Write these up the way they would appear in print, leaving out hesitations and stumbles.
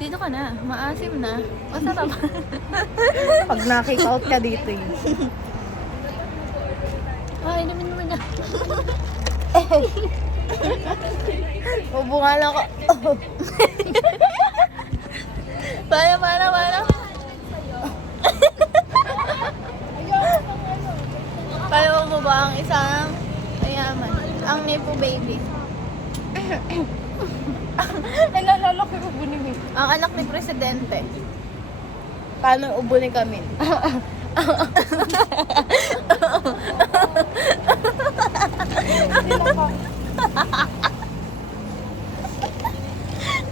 Dito ka na, maasim na. Masarap. Pag nakik-out ka dito eh. Ay, inumin mo na. Ubo nga lang ako. Para. Paano mo ba ang isang mayaman? Ang Nepo baby. Ay, nalala ko yung ubo ni May. Ang anak ni Presidente. Paano ubo ni kami?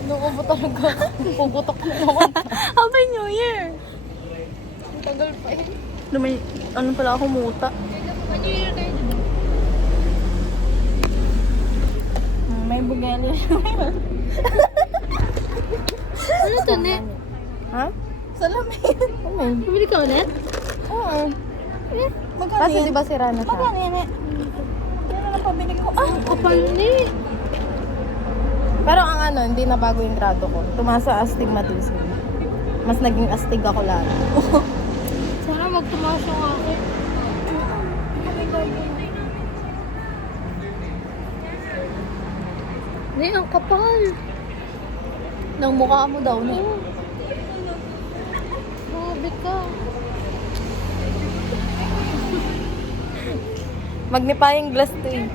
Nuubo talaga. Puputok na ako. Happy New Year! Ang tagal pa eh. Ano pala ako muta? May bugali. Ano to, ne? Ha? Salamin. Ano? Bibili ka ulit? Oo. Magkano Kasi yan? di ba sira na siya? Magkano yan, ne? Yan na lang pabili ko. Ah, kapal ni. Pero ang ano, hindi na bago yung grado ko. Tumaas sa astigmatism. Mas naging astig ako lalo. Sana magtumaas yung akin. Hindi, ang kapal. Nang mukha mo daw, ne? Grabe ka. Magnifying glass to eh.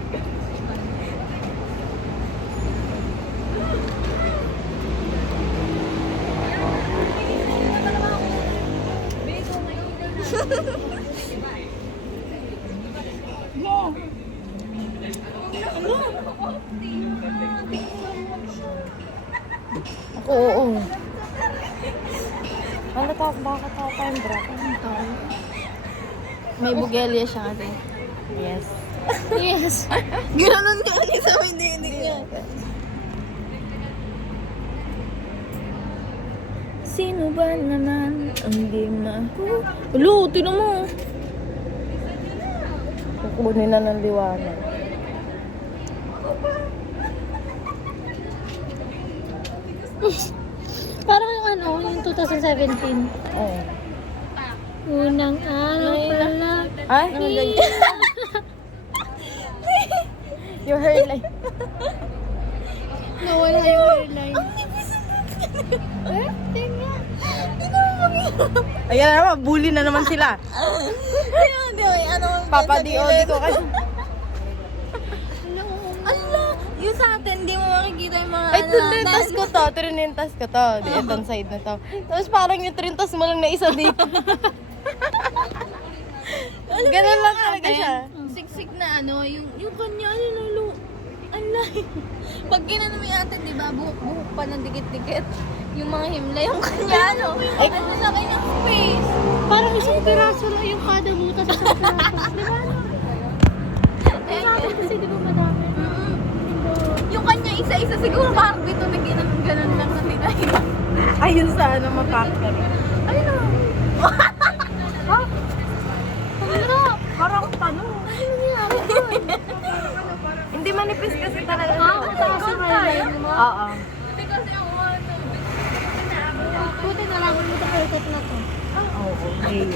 Ako, oo. Ano ta, bakit ta tayong drop? May bugelya siya ate. Yes. Yes. Gano'n nga ni sa hindi niya. Sino ba naman ang di Hello, tinan mo. Kukunin na ng liwanag. Parang yung ano, yung 2017. Oo. Unang araw pala. Ay, your hairline. Nawala yung hairline. Eh, tingnan. Ayan na naman, bully na naman sila. Hindi, ano. Papadi-odi ko kasi. Ala, yung sa atin, hindi mo makikita yung mga Ay, trintas ko to. Trinintas ko to. Di, itong side na to. Tapos parang yung trintas mo lang na isa dito. Ganun lang talaga siya. Siksik na ano, yung kanya, lalo. Ala. Pag ginano mo yung atin, di ba, buhok pa ng dikit-dikit. Yung mga himla, yung kanya, ano. Ay, ano sa kanyang face. Parang isang piraso lang yung kada butas sa isang piraso. Di ba, ano? Ay, sa atin kasi, di ba, madami. Yung kanya isa-isa, siguro parang dito na ganun lang na tinay. Ayun sa ano, mapakari. Ayun na. Ha? Ano? Parang tanong. Ano nangyari doon? Hindi manipis kasi talaga. Mataas yung hairline mo? Oo. Hindi kasi ako ano. Buti nalaman mo sa haircut na to. Oo, okay.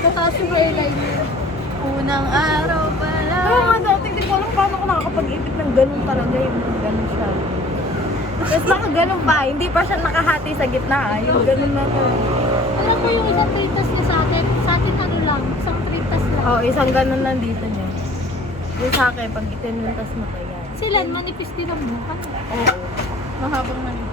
Mataas yung hairline mo. Unang araw pala. Pero nga dati, hindi ko alam paano ko nakakapag-ipit ng ganun talaga yung ganun siya. Tapos nakaganon pa, hindi pa siya nakahati sa gitna. Yung ganun na to. Alam mo yung isang printas niya sa atin? Sa atin ano lang, isang printas lang. Oo, isang ganun lang dito niya. Yung sa akin, pag itinuntas mo kaya. Sila, manipis din ang bukan. Oo. Mahabang manipis.